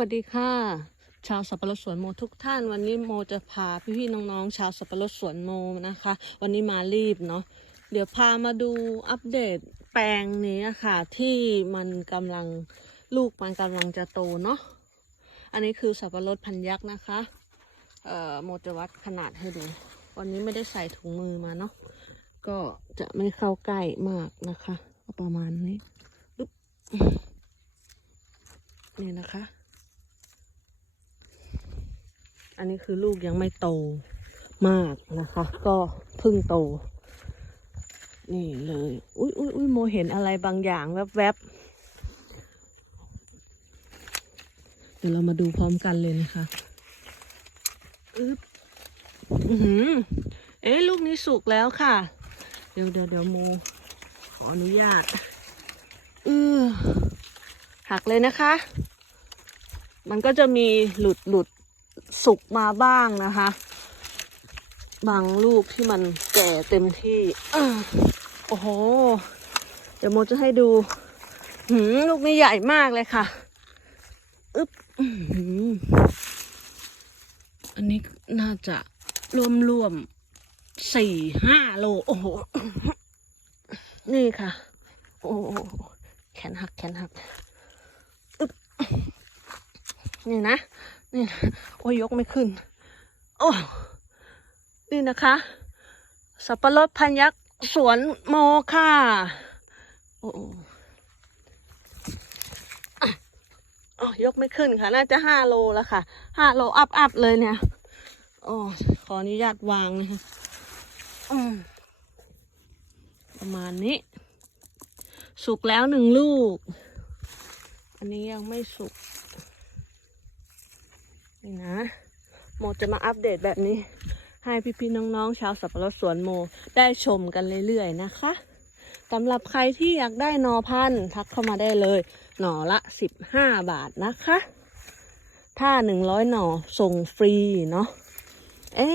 วัสดีค่ะ ชาวสับปะรดสวนโมทุกท่าน วันนี้โมจะพาพี่ๆน้องๆ ชาวสับปะรดสวนโมนะคะ วันนี้มารีบเนาะเดี๋ยวพามาดูอัปเดตแปลงนี้ค่ะที่มันกำลังลูกมันกำลังจะโตเนาะอันนี้คือสับปะรดพันยักษ์นะคะเอ่อโมจะวัดขนาดให้ดูวันนี้ไม่ได้ใส่ถุงมือมาเนาะก็จะไม่เข้าใกล้มากนะคะ ประมาณนี้นี่นะคะ อันนี้คือลูกยังไม่โตมากนะคะ ก็เพิ่งโต นี่เลย อุ้ยอุ้ยอุ้ยโมเห็นอะไรบางอย่างแวบๆเดี๋ยวเรามาดูพร้อมกันเลยนะคะอึ๊บอือหือเอ๊ะลูกนี้สุกแล้วค่ะ เดี๋ยวเดี๋ยวเดี๋ยวโมขออนุญาตอือหักเลยนะคะ มันก็จะมีหลุดหลุด สุกมาบ้างนะคะ บางลูกที่มันแก่เต็มที่อโอ้โห เดี๋ยวโมจะให้ดูหืมลูกนี้ใหญ่มากเลยค่ะอึ๊บอันนี้น่าจะรวมรวมสี่ห้าโล โอ้โห นี่ค่ะ โอ้แขนหักแขนหักอึ๊บนี่นะ นี่โอ้ยยกไม่ขึ้น โอ้นี่นะคะ สับปะรดพันยักษ์สวนโมค่ะโอ้โอ้ยกไม่ขึ้นค่ะ น่าจะห้าโลแล้วค่ะห้าโลอัพอัพเลยเนี่ยโอ้ขออนุญาตวางนะคะประมาณนี้ สุกแล้วหนึ่งลูก อันนี้ยังไม่สุก นี่นะ โมจะมาอัปเดตแบบนี้ ให้พี่ๆน้องๆ ชาวสับปะรดสวนโมได้ชมกันเรื่อยๆนะคะสำหรับใครที่อยากได้หนอพันธุ์ทักเข้ามาได้เลย หน่อละ15บห้าบาทนะคะ ถ้า100หน่อส่งฟรีเนาะเอ๊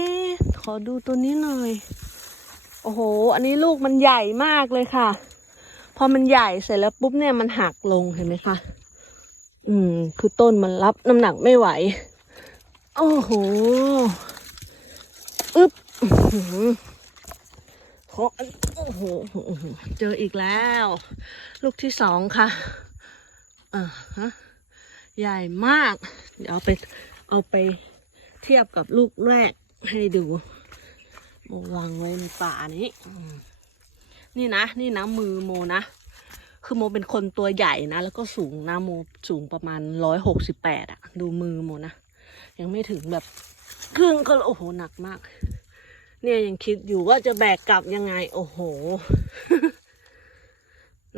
ขอดูตัวนี้หน่อย โอ้โห อันนี้ลูกมันใหญ่มากเลยค่ะ พอมันใหญ่เสร็จแล้วปุ๊บเนี่ยมันหักลงเห็นไหมคะ อืม คือต้นมันรับน้ำหนักไม่ไหว โอ้โหอึ๊บอื้อหือขอโอ้โหโห เจออีกแล้ว ลูกที่สองค่ะอ่าฮะใหญ่มาก เดี๋ยวเอาไปเอาไปเทียบกับลูกแรกให้ดูโมวางไว้ในป่านี้ นี่นะ นี่นะมือโมนะ คือโมเป็นคนตัวใหญ่นะ แล้วก็สูงนะโมสูงประมาณร้อยหกสิบแปดอะดูมือโมนะ ยังไม่ถึงแบบครึ่งก็โอ้โหหนักมาก เนี่ยยังคิดอยู่ว่าจะแบกกลับยังไง โอ้โห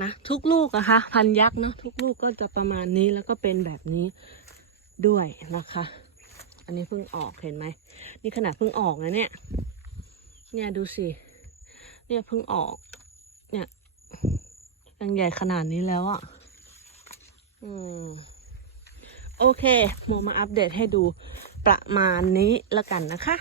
นะทุกลูกอะคะ พันยักษ์เนอะทุกลูกก็จะประมาณนี้แล้วก็เป็นแบบนี้ด้วยนะคะ อันนี้เพิ่งออกเห็นไหมนี่ขนาดเพิ่งออกนะเนี่ย เนี่ยดูสิเนี่ยเพิ่งออก เนี่ยยังใหญ่ขนาดนี้แล้วอะ อืม โอเคโมมาอัปเดตให้ดูประมาณนี้แล้วกันนะคะ